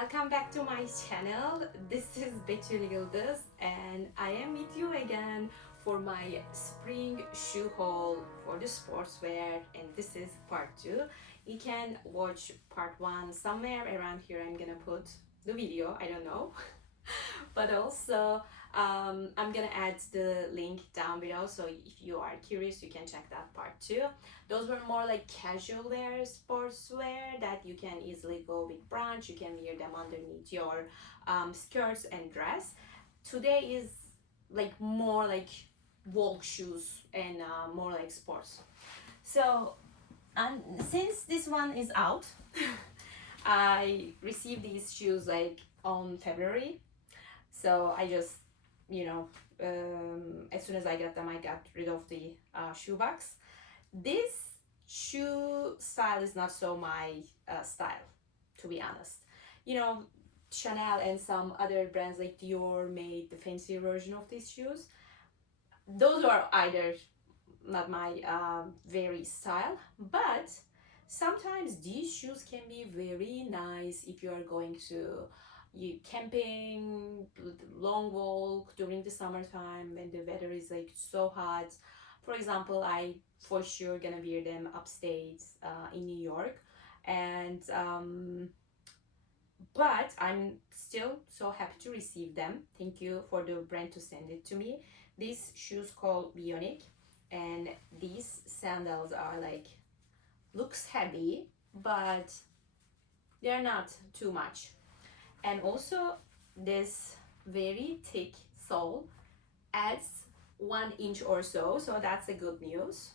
Welcome back to my channel. This is Betül Yıldız and I am with you again for my spring shoe haul for the sportswear, and this is part 2. You can watch part 1 somewhere around here. I'm gonna put the video, I don't know. But also I'm gonna add the link down below, so if you are curious you can check that part too. Those were more like casual wear, sportswear that you can easily go with brunch. You can wear them underneath your skirts and dress. Today is like more like walk shoes and more like sports. So since this one is out I received these shoes like on February, so I just, as soon as I got them, I got rid of the shoebox. This shoe style is not so my style, to be honest. Chanel and some other brands like Dior made the fancy version of these shoes. Those are either not my very style, but sometimes these shoes can be very nice if you are going to camping, long walk during the summertime when the weather is like so hot. For example, I for sure gonna wear them upstate in New York, and but I'm still so happy to receive them. Thank you for the brand to send it to me. These shoes called Vionic, and these sandals are like, looks heavy, but they're not too much. And also this very thick sole adds 1 inch or so, so that's a good news.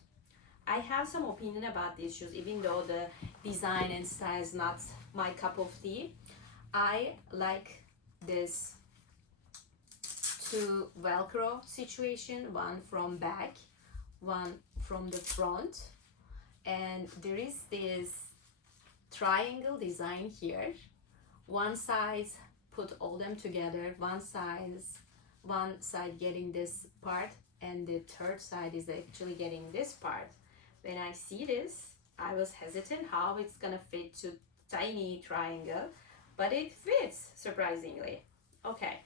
I have some opinion about these shoes, even though the design and style is not my cup of tea. I like this 2 Velcro situation, one from back, one from the front, and there is this triangle design here. One side put all them together, one side getting this part, and the third side is actually getting this part. When I see this, I was hesitant how it's gonna fit to tiny triangle, but it fits surprisingly. Okay,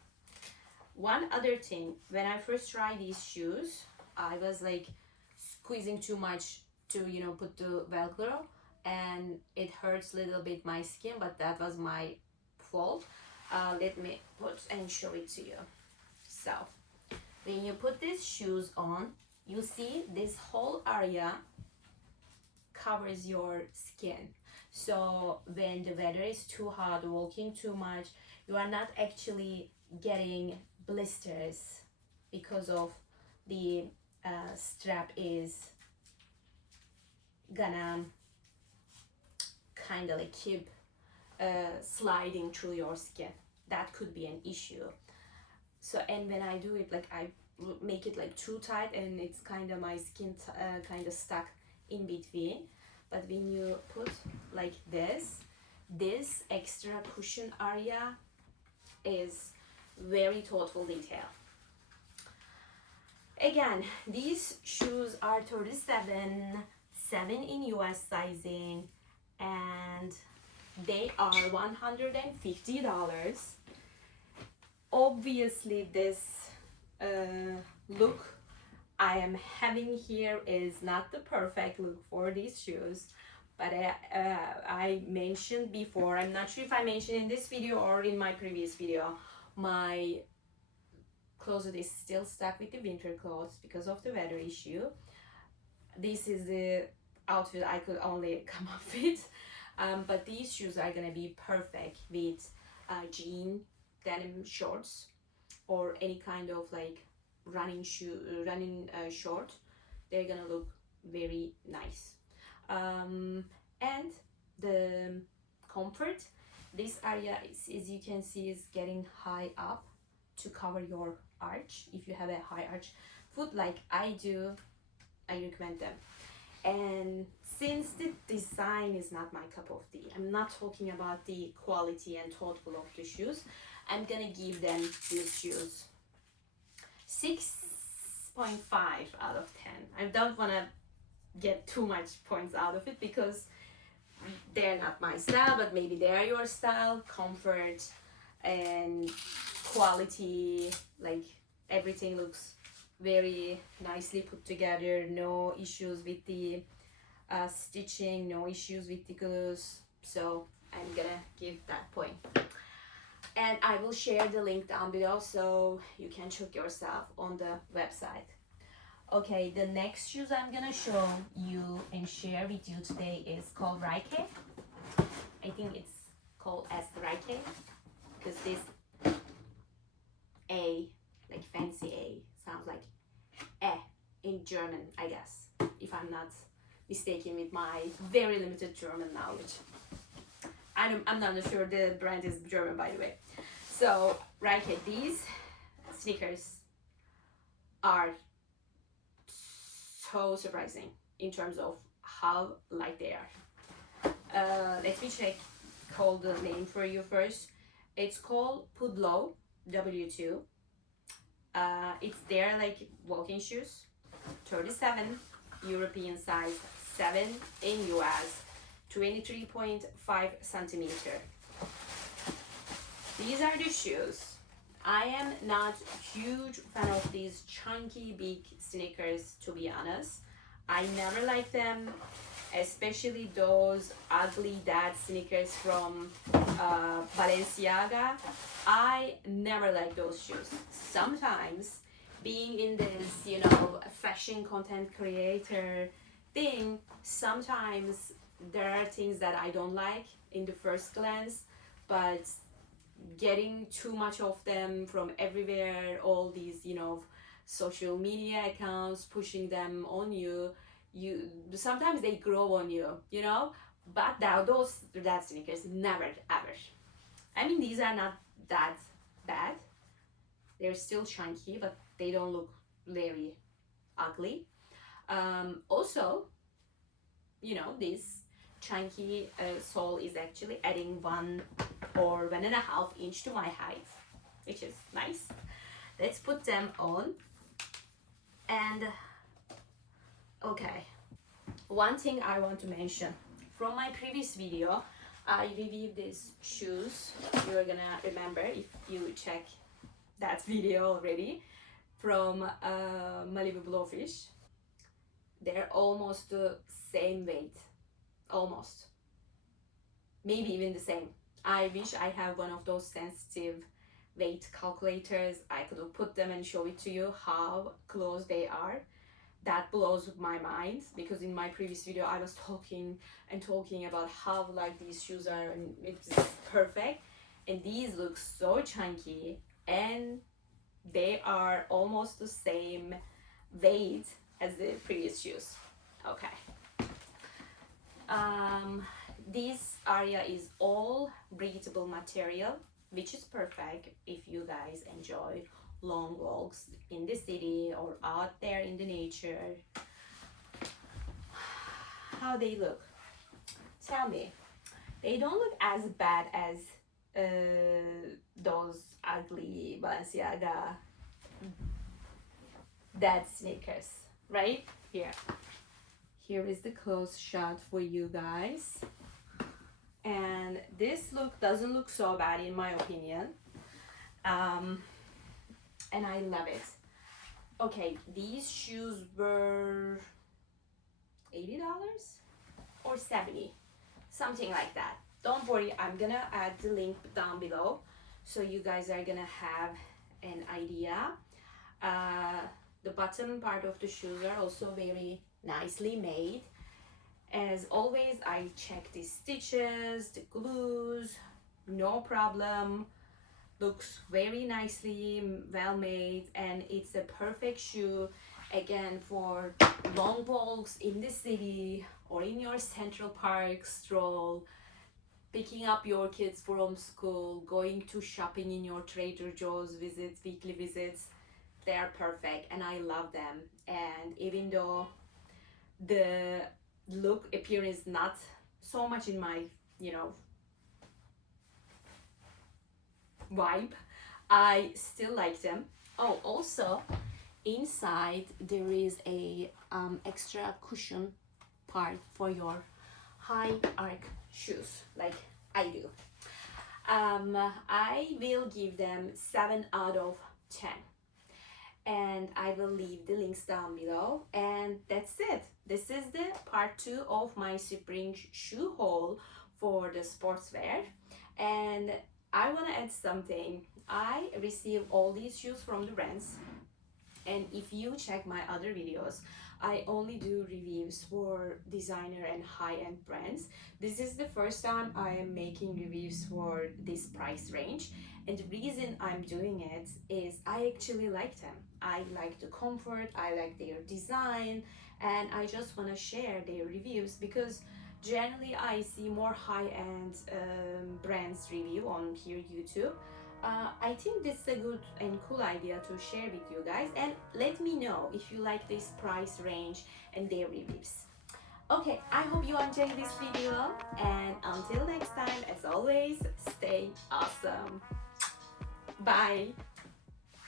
one other thing, when I first tried these shoes, I was like squeezing too much to put the Velcro, and it hurts a little bit my skin, but that was my fault. Let me put and show it to you. So when you put these shoes on, you see this whole area covers your skin. So when the weather is too hot, walking too much, you are not actually getting blisters because of the strap is gonna kind of like keep sliding through your skin. That could be an issue. So, and when I do it, like I make it like too tight, and it's kind of my skin kind of stuck in between. But when you put like this extra cushion area is very thoughtful detail. Again, these shoes are 37.7 in US sizing, and they are $150. Obviously this look I am having here is not the perfect look for these shoes, but I mentioned before, I'm not sure if I mentioned in this video or in my previous video, my closet is still stuck with the winter clothes because of the weather issue. This is the outfit I could only come up with, but these shoes are gonna be perfect with jean denim shorts or any kind of like running short. They're gonna look very nice. And the comfort, this area is, as you can see, is getting high up to cover your arch. If you have a high arch foot like I do, I recommend them. And since the design is not my cup of tea, I'm not talking about the quality and thoughtful of the shoes, I'm gonna give them these shoes 6.5 out of 10. I don't want to get too much points out of it because they're not my style, but maybe they're your style. Comfort and quality, like everything looks very nicely put together. No issues with the stitching, no issues with the glues. So I'm gonna give that point. And I will share the link down below so you can check yourself on the website. Okay, the next shoes I'm gonna show you and share with you today is called Ryka. I think it's called as Ryka because this A, like fancy A, sounds like in German, I guess, if I'm not mistaken with my very limited German knowledge. I'm not sure the brand is German, by the way. So Ryka, these sneakers are so surprising in terms of how light they are. Let me check, call the name for you first. It's called Podflow W2. It's their like walking shoes, 37 European size, 7 in US, 23.5 centimeter. These are the shoes. I am not huge fan of these chunky big sneakers, to be honest. I never like them, especially those ugly dad sneakers from Balenciaga. I never like those shoes. Sometimes being in this, you know, fashion content creator thing, sometimes there are things that I don't like in the first glance, but getting too much of them from everywhere, all these, you know, social media accounts pushing them on you, sometimes they grow on you, you know. But now those that sneakers, never ever. I mean, these are not that bad. They're still chunky, but they don't look very ugly. Also, you know, this chunky sole is actually adding 1 or 1.5 inch to my height, which is nice. Let's put them on. And okay, one thing I want to mention from my previous video, I reviewed these shoes. You're gonna remember if you check that video already, from Malibu Blowfish. They're almost the same weight, almost, maybe even the same. I wish I have one of those sensitive weight calculators. I could have put them and show it to you how close they are. That blows my mind, because in my previous video I was talking about how like these shoes are and it's perfect, and these look so chunky and they are almost the same weight as the previous shoes. Okay. This area is all breathable material, which is perfect if you guys enjoy long walks in the city or out there in the nature. How they look? Tell me. They don't look as bad as those ugly Balenciaga dad sneakers, right? Here is the close shot for you guys. And this look doesn't look so bad in my opinion. And I love it. Okay, these shoes were $80 or $70, something like that. Don't worry, I'm gonna add the link down below so you guys are gonna have an idea. The bottom part of the shoes are also very nicely made. As always, I check the stitches, the glues, no problem. Looks very nicely well made, and it's a perfect shoe again for long walks in the city or in your Central Park stroll, picking up your kids from school, going to shopping in your Trader Joe's visits, weekly visits. They are perfect and I love them. And even though the look appearance not so much in my, you know, vibe, I still like them. Oh, also inside there is a extra cushion part for your high arch shoes like I do. I will give them 7 out of 10, and I will leave the links down below. And that's it. This is the part 2 of my spring shoe haul for the sportswear. And I want to add something. I receive all these shoes from the brands, and if you check my other videos, I only do reviews for designer and high-end brands. This is the first time I am making reviews for this price range, and the reason I'm doing it is I actually like them. I like the comfort, I like their design, and I just want to share their reviews because generally I see more high-end brands review on here YouTube. I think this is a good and cool idea to share with you guys, and let me know if you like this price range and their reviews. Okay, I hope you enjoyed this video, and until next time, as always, stay awesome. Bye.